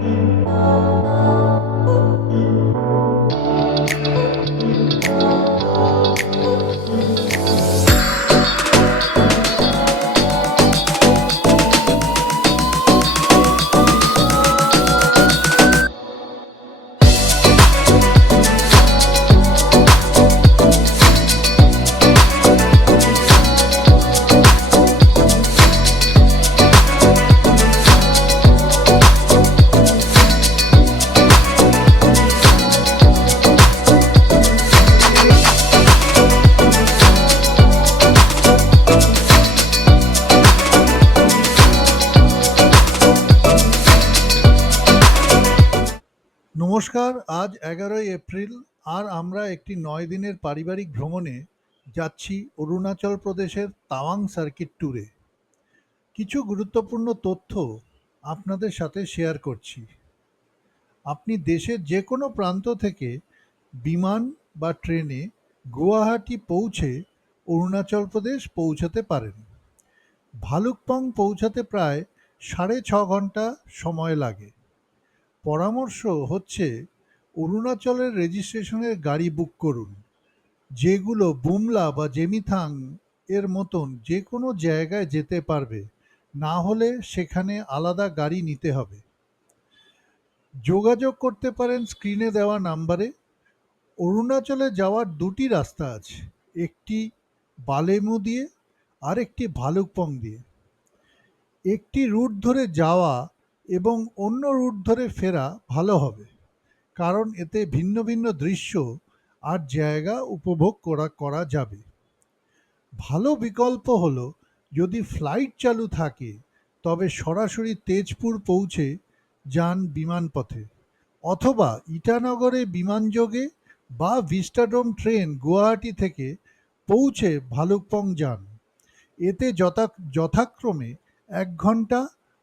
Mm-hmm. নমস্কার, আজ এগারোই এপ্রিল, আর আমরা একটি নয় দিনের পারিবারিক ভ্রমণে যাচ্ছি অরুণাচল প্রদেশের তাওয়াং সার্কিট ট্যুরে কিছু গুরুত্বপূর্ণ তথ্য আপনাদের সাথে শেয়ার করছি। আপনি দেশের যে কোনো প্রান্ত থেকে বিমান বা ট্রেনে গুয়াহাটি পৌঁছে অরুণাচল প্রদেশ পৌঁছাতে পারেন। ভালুকপং পৌঁছাতে প্রায় সাড়ে ছ ঘণ্টা সময় লাগে। পরামর্শ হচ্ছে অরুণাচলের রেজিস্ট্রেশনের গাড়ি বুক করুন, যেগুলো বুমলা বা জেমিথাং এর মতন যে কোনো জায়গায় যেতে পারবে। না হলে সেখানে আলাদা গাড়ি নিতে হবে। যোগাযোগ করতে পারেন স্ক্রিনে দেওয়া নাম্বারে অরুণাচলে যাওয়ার দুটি রাস্তা আছে, একটি বালেমু দিয়ে আর একটি ভালুকপং দিয়ে। একটি রুট ধরে যাওয়া এবং অন্য রুট ধরে ফেরা ভালো হবে, কারণ এতে ভিন্ন ভিন্ন দৃশ্য আর জায়গা উপভোগ করা করা যাবে। ভালো বিকল্প হলো, যদি ফ্লাইট চালু থাকে, তবে সরাসরি তেজপুর পৌঁছে যান বিমানপথে, অথবা ইটানগরে বিমানযোগে বা ভিস্টাডোম ট্রেন গুয়াহাটি থেকে পৌঁছে ভালুকপং যান। এতে যথা, যথাক্রমে এক ঘণ্টা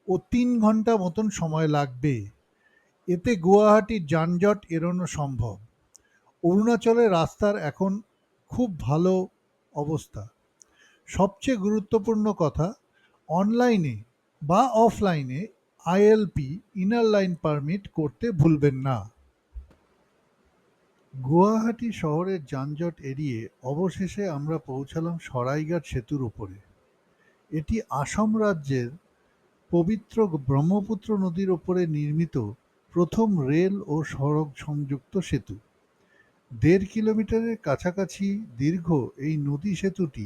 ও তিন ঘণ্টা মতন সময় লাগবে। এতে গুয়াহাটির যানজট এড়ানো সম্ভব। অরুণাচলের রাস্তার এখন খুব ভালো অবস্থা। সবচেয়ে গুরুত্বপূর্ণ কথা, অনলাইনে বা অফলাইনে আইএলপি ইনার লাইন পারমিট করতে ভুলবেন না। গুয়াহাটি শহরের যানজট এড়িয়ে অবশেষে আমরা পৌঁছালাম সরাইঘাট সেতুর উপরে। এটি আসাম রাজ্যের পবিত্র ব্রহ্মপুত্র নদীর ওপরে নির্মিত প্রথম রেল ও সড়ক সংযুক্ত সেতু। দেড় কিলোমিটারের কাছাকাছি দীর্ঘ এই নদী সেতুটি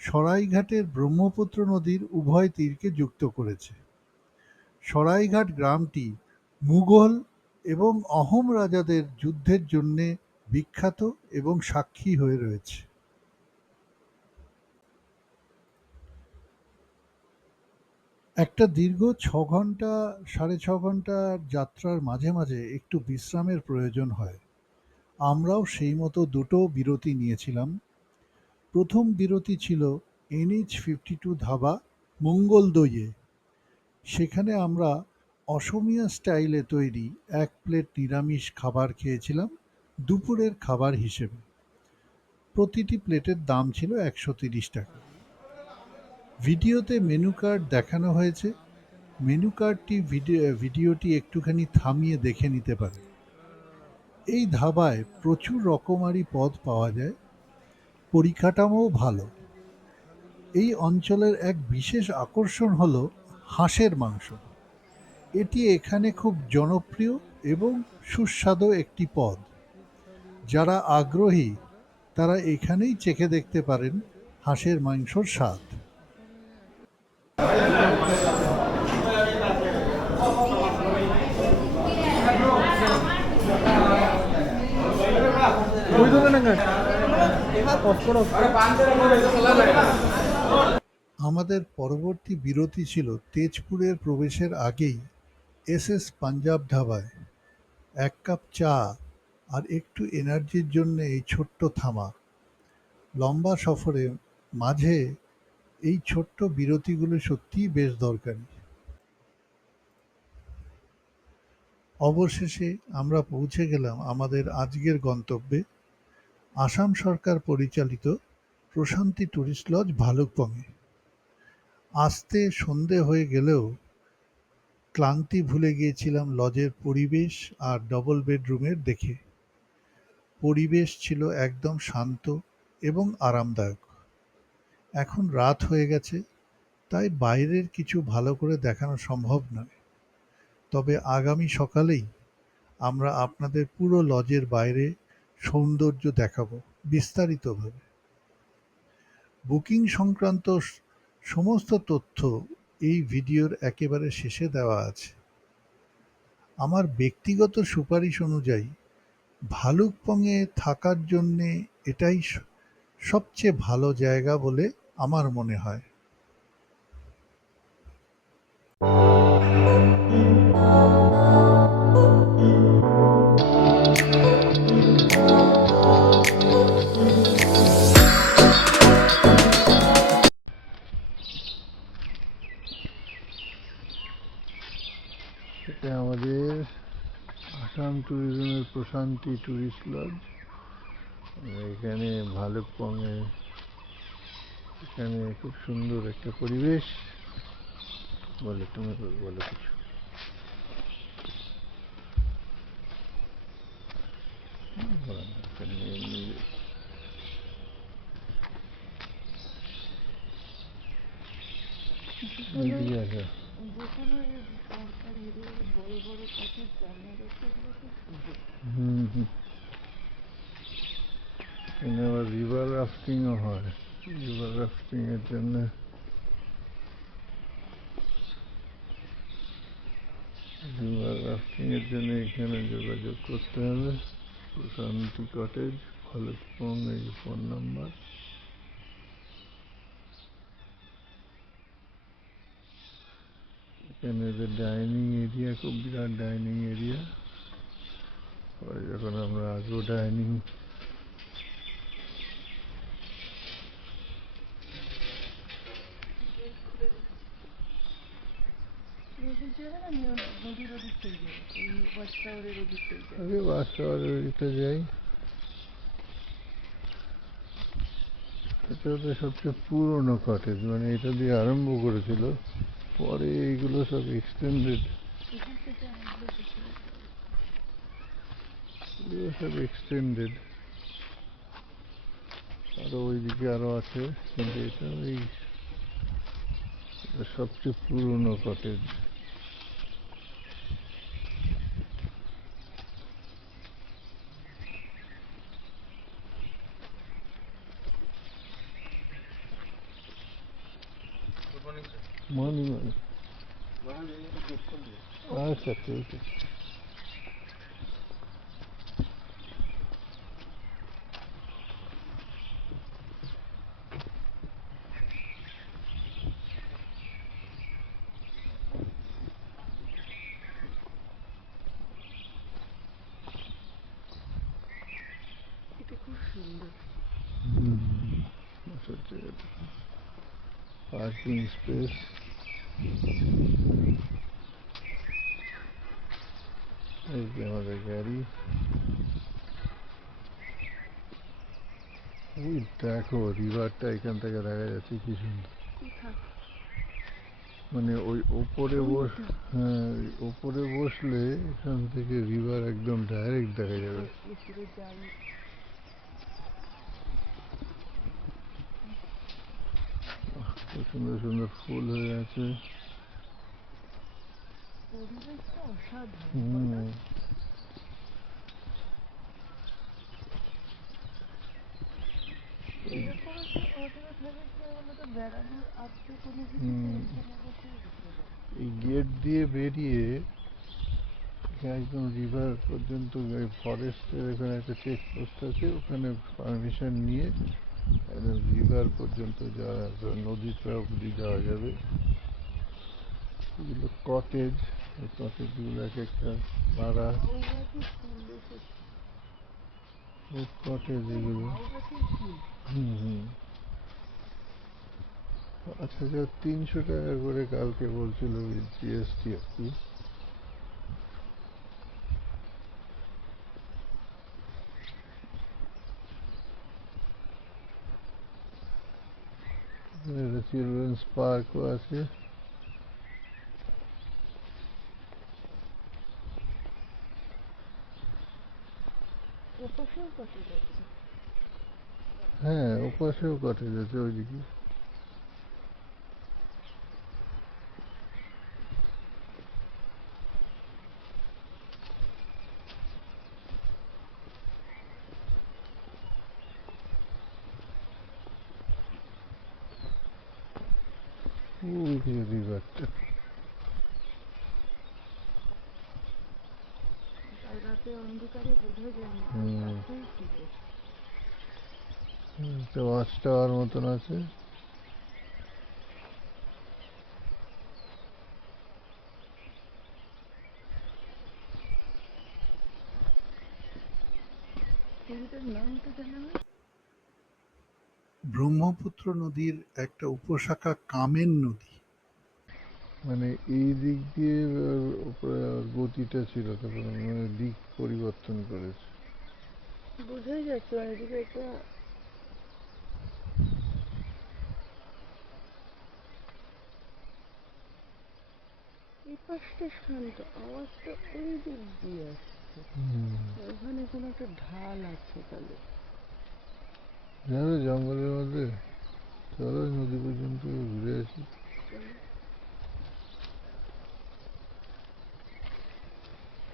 সরাইঘাটের ব্রহ্মপুত্র নদীর উভয় তীরকে যুক্ত করেছে। সরাইঘাট গ্রামটি মুঘল এবং অহোম রাজাদের যুদ্ধের জন্যে বিখ্যাত এবং সাক্ষী হয়ে রয়েছে। একটা দীর্ঘ ছ ঘণ্টা, সাড়ে ছ ঘণ্টার যাত্রার মাঝে মাঝে একটু বিশ্রামের প্রয়োজন হয়। আমরাও সেই মতো দুটো বিরতি নিয়েছিলাম। প্রথম বিরতি ছিল এনএইচ ফিফটি টু ধাবা মঙ্গলদইয়ে সেখানে আমরা অসমীয়া স্টাইলে তৈরি এক প্লেট নিরামিষ খাবার খেয়েছিলাম দুপুরের খাবার হিসেবে। প্রতিটি প্লেটের দাম ছিল একশো তিরিশ টাকা। ভিডিওতে মেনু কার্ড দেখানো হয়েছে। মেনু কার্ডটি ভিডিও ভিডিওটি একটুখানি থামিয়ে দেখে নিতে পারে এই ধাবায় প্রচুর রকমারি পদ পাওয়া যায়। পরিকাঠামোও ভালো। এই অঞ্চলের এক বিশেষ আকর্ষণ হল হাঁসের মাংস। এটি এখানে খুব জনপ্রিয় এবং সুস্বাদু একটি পদ। যারা আগ্রহী, তারা এখানেই চেখে দেখতে পারেন হাঁসের মাংসর স্বাদ। আমাদের পরবর্তী বিরতি ছিল তেজপুরের প্রবেশের আগেই এস এস পাঞ্জাব ধাবায়। এক কাপ চা আর একটু এনার্জির জন্য এই ছোট্ট থামা। লম্বা সফরে মাঝে এই ছোট্ট বিরতিগুলো সত্যিই বেশ দরকারি। অবশেষে আমরা পৌঁছে গেলাম আমাদের আজকের গন্তব্যে। আসাম সরকার পরিচালিত প্রশান্তি ট্যুরিস্ট লজ ভালুকপংয়ে। আসতে সন্ধে হয়ে গেলেও ক্লান্তি ভুলে গিয়েছিলাম লজের পরিবেশ আর ডবল বেডরুমের দেখে। পরিবেশ ছিল একদম শান্ত এবং আরামদায়ক। এখন রাত হয়ে গেছে, তাই বাইরের কিছু ভালো করে দেখানো সম্ভব নয়। তবে আগামী সকালেই আমরা আপনাদের পুরো লজের বাইরে সৌন্দর্য দেখাবো বিস্তারিতভাবে। বুকিং সংক্রান্ত সমস্ত তথ্য এই ভিডিওর একেবারে শেষে দেওয়া আছে। আমার ব্যক্তিগত সুপারিশ অনুযায়ী ভালুকপঙে থাকার জন্যে এটাই সবচেয়ে ভালো জায়গা বলে আমার মনে হয়। এটা আমাদের আসাম ট্যুরিজমের প্রশান্তি ট্যুরিস্ট লজ এখানে ভালুকপংয়ে এখানে খুব সুন্দর একটা পরিবেশ। বলে তুমি বলো কিছু। হুম, হুম। রিভার রাফটিংও হয়। রিভার রাফটিং এর জন্য রিভার রাফটিং এর জন্য এখানে যোগাযোগ করতে হবে প্রশান্তি কটেজ ফলকপং এই ফোন নাম্বার এখানে যে ডাইনিং এরিয়া খুব বিরাট ডাইনিং এরিয়া পরে যখন আমরা আসব ডাইনিং নদীর জায়গা না নিয়ে- নদীর ওদিক থেকে যাবে ওই বাস টাওয়ারের যাই এটা তো সবচেয়ে পুরনো কটেজ মানে এটা দিয়ে আরম্ভ করেছিল পরে এইগুলো সব এক্সটেন্ডেড এগুলো সব এক্সটেন্ডেড আরও ওইদিকে আছে কিন্তু এটা ওই সবচেয়ে পুরনো কটেজ মর্নিং আচ্ছা ঠিক আছে এটা খুব সুন্দর বসার জায়গাটা পার্কিং স্পেস এই যে আমাদের গাড়ি দেখো রিভারটা এখান থেকে দেখা যাচ্ছে কি সুন্দর। মানে ওই ওপরে বস হ্যাঁ ওপরে বসলে এখান থেকে রিভার একদম ডাইরেক্ট দেখা যাবে। সুন্দর সুন্দর ফুল হয়ে আছে। হুম এরকম একটা অজানা থাকে আমরা তো বেড়ানোর আজকে কোনো কিছু হুম। এখানে বসে ঘুরতে যাই। এই গেট দিয়ে বেরিয়ে একদম রিভার পর্যন্ত ফরেস্টের এখানে একটা চেক পোস্ট আছে, ওখানে পারমিশন নিয়ে একদম রিভার পর্যন্ত যাওয়া নদীর অবধি যাওয়া যাবে। এগুলো কটেজ কটেজগুলো এক একটা ভাড়া ওই গাছে ফুল এসেছে খুব কটেজ এগুলো পাঁচ হাজার তিনশো টাকা করে কালকে বলছিল জিএসটি আর কি। চিলড্রেন্স পার্কও আছে। হ্যাঁ ওপাশেও কাটে যাচ্ছে ওইদিকে। ওই যে রিভারটা আর রাতে অন্ধকারে বোঝা যায় না হুম। কাছেই ছিল একটা ওয়াচ টাওয়ার মতন আছে। ব্রহ্মপুত্র নদীর একটা উপশাখা কামেন নদী। মানে এই দিক দিয়ে গতিটা ছিল তারপরে মানে দিক পরিবর্তন করেছে। বোঝাই যাচ্ছে না এদিকে একটা এই পাশটা শান্ত আওয়াজটা ওই দিক দিয়ে আসছে। ওখানে কোনো একটা ঢাল আছে তাহলে। যাবে জঙ্গলের মধ্যে চলো নদী পর্যন্ত ঘুরে আসি।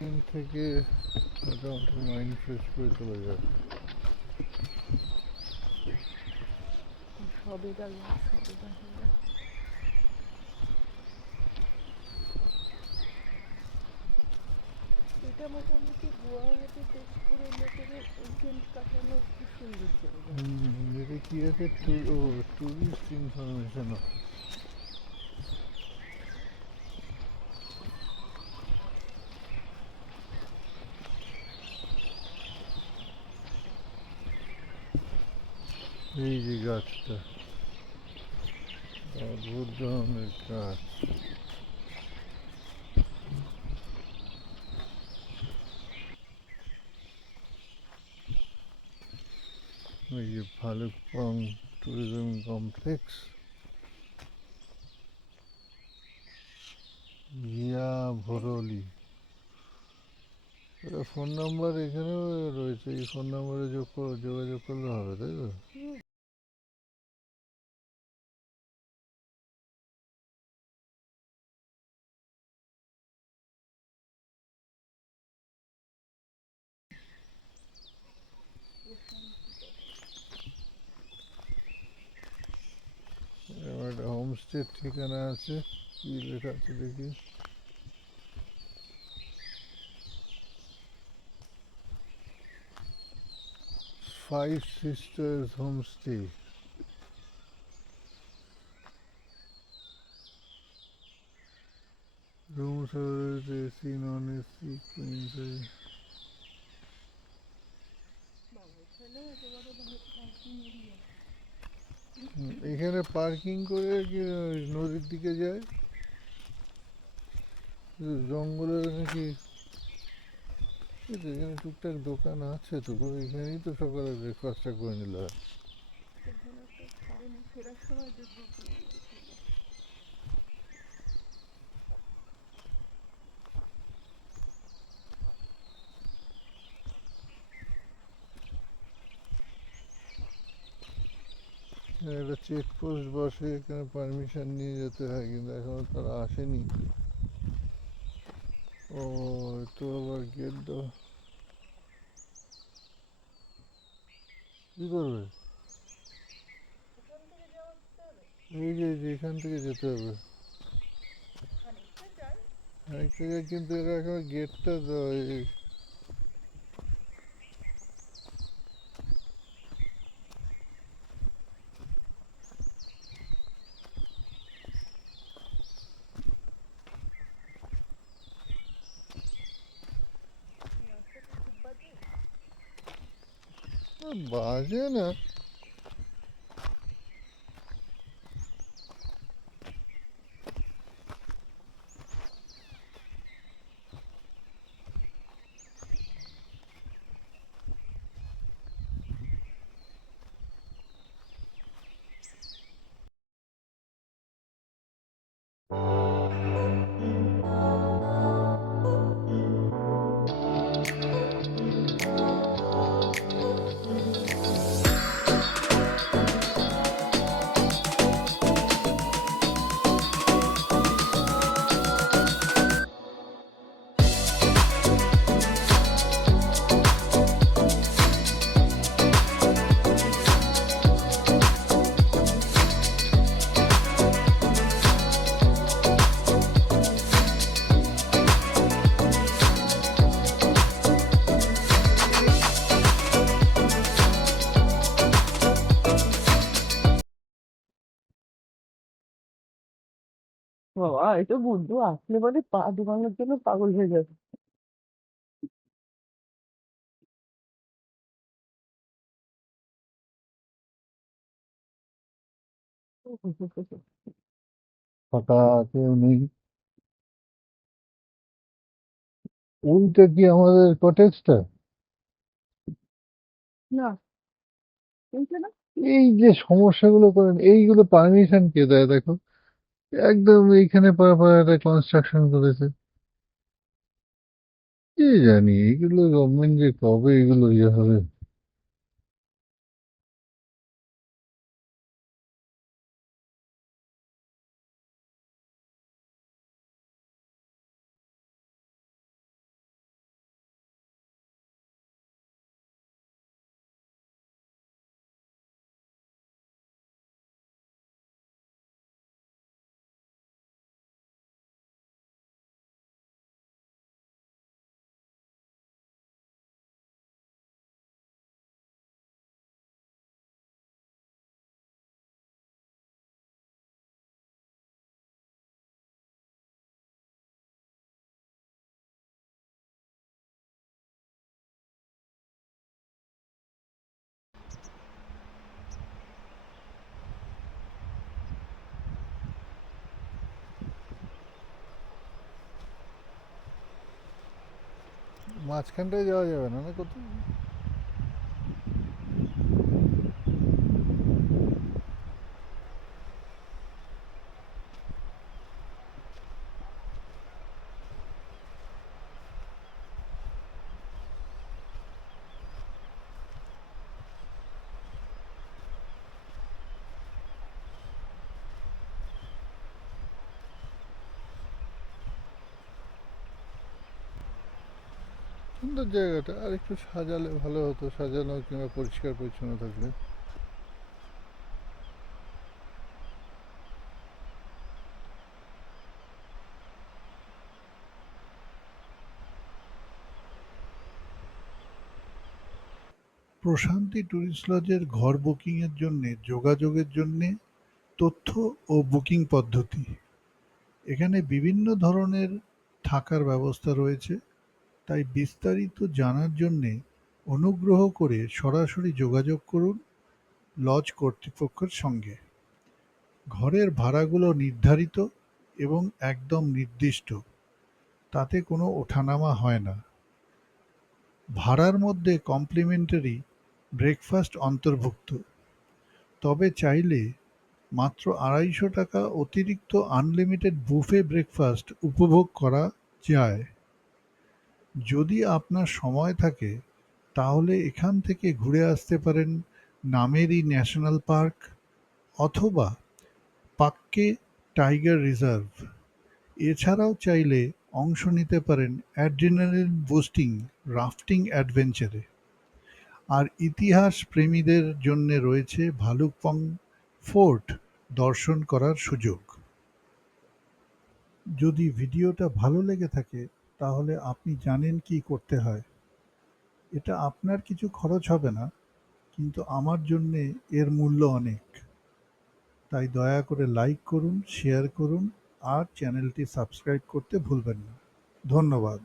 ট্রেন থেকে মোটামুটি মাইন্ড ফ্রেশ করে চলে যাবে এটা মোটামুটি গুয়াহাটি তেজপুরের লোকেদের উইকেন্ড কাটানোর কি সুন্দর জায়গা। এটা কি আছে টুরিস্ট ইনফরমেশন এই যে গাছটা অদ্ভুত ধরনের গাছ এই যে ভালুকপং ট্যুরিজম কমপ্লেক্স ইয়া ভরলি। ফোন নাম্বার এখানেও রয়েছে, এই ফোন নাম্বারে যোগ যোগাযোগ করলে হবে, তাই তো এবার একটা হোমস্টের ঠিকানা আছে কি লেখা আছে দেখি ফাইভ সিস্টার্স হোমস্টে রুমস রয়েছে AC non AC queen size হুম, এখানে পার্কিং করে নদীর দিকে যায়? জঙ্গলের জঙ্গলে নাকি? এখানে টুকটাক দোকান আছে তো এখানেই তো সকালে ব্রেকফাস্টটা করে নিল হয়। একটা এখানে একটা চেকপোস্ট বসে এখানে পারমিশন নিয়ে যেতে হয় কিন্তু এখনও তারা আসেনি। ও তো আবার গেট দেওয়া কি করবে? এই যে এই যে এখান থেকে যেতে হবে। খানিকটা যায় কিন্তু এরা এখন গেটটা দেওয়া এই- এই তো বুদ্ধু আসলে মানে পা দোকানের জন্য পাগল হয়ে যাবে ফাঁকা কেউ নেই ওইটা কি আমাদের কটেজটা না এইটা না। এই যে সমস্যাগুলো করেন এইগুলো পারমিশন কে দেয় দেখো? একদম এইখানে একটা কনস্ট্রাকশন করেছে। কি জানি এগুলো গভর্নমেন্ট যে কবে এগুলো ইয়ে হবে? মাঝখানটায় যাওয়া যাবে না না কোথাও? সুন্দর জায়গাটা, আর একটু সাজালে ভালো হতো, সাজানো কিংবা পরিষ্কার পরিচ্ছন্ন থাকলে। প্রশান্তি ট্যুরিস্ট লজের ঘর বুকিংয়ের জন্যে, যোগাযোগের জন্যে তথ্য ও বুকিং পদ্ধতি। এখানে বিভিন্ন ধরনের থাকার ব্যবস্থা রয়েছে। তাই বিস্তারিত জানার জন্যে অনুগ্রহ করে সরাসরি যোগাযোগ করুন লজ কর্তৃপক্ষের সঙ্গে। ঘরের ভাড়াগুলো নির্ধারিত এবং একদম নির্দিষ্ট। তাতে কোনো ওঠানামা হয় না। ভাড়ার মধ্যে কমপ্লিমেন্টারি ব্রেকফাস্ট অন্তর্ভুক্ত। তবে চাইলে মাত্র আড়াইশো টাকা অতিরিক্ত আনলিমিটেড বুফে ব্রেকফাস্ট উপভোগ করা যায়। যদি আপনার সময় থাকে, তাহলে এখান থেকে ঘুরে আসতে পারেন নামেরি ন্যাশনাল পার্ক অথবা পাক্কে টাইগার রিজার্ভ। এছাড়াও চাইলে অংশ নিতে পারেন অ্যাড্রিনালিন বুস্টিং রাফটিং অ্যাডভেঞ্চারে। আর ইতিহাস প্রেমীদের জন্য রয়েছে ভালুকপং ফোর্ট দর্শন করার সুযোগ। যদি ভিডিওটা ভালো লেগে থাকে তাহলে আপনি জানেন কি করতে হয়। এটা আপনার কিছু খরচ হবে না, কিন্তু আমার জন্যে এর মূল্য অনেক। তাই দয়া করে লাইক করুন শেয়ার করুন, আর চ্যানেলটি সাবস্ক্রাইব করতে ভুলবেন না। ধন্যবাদ।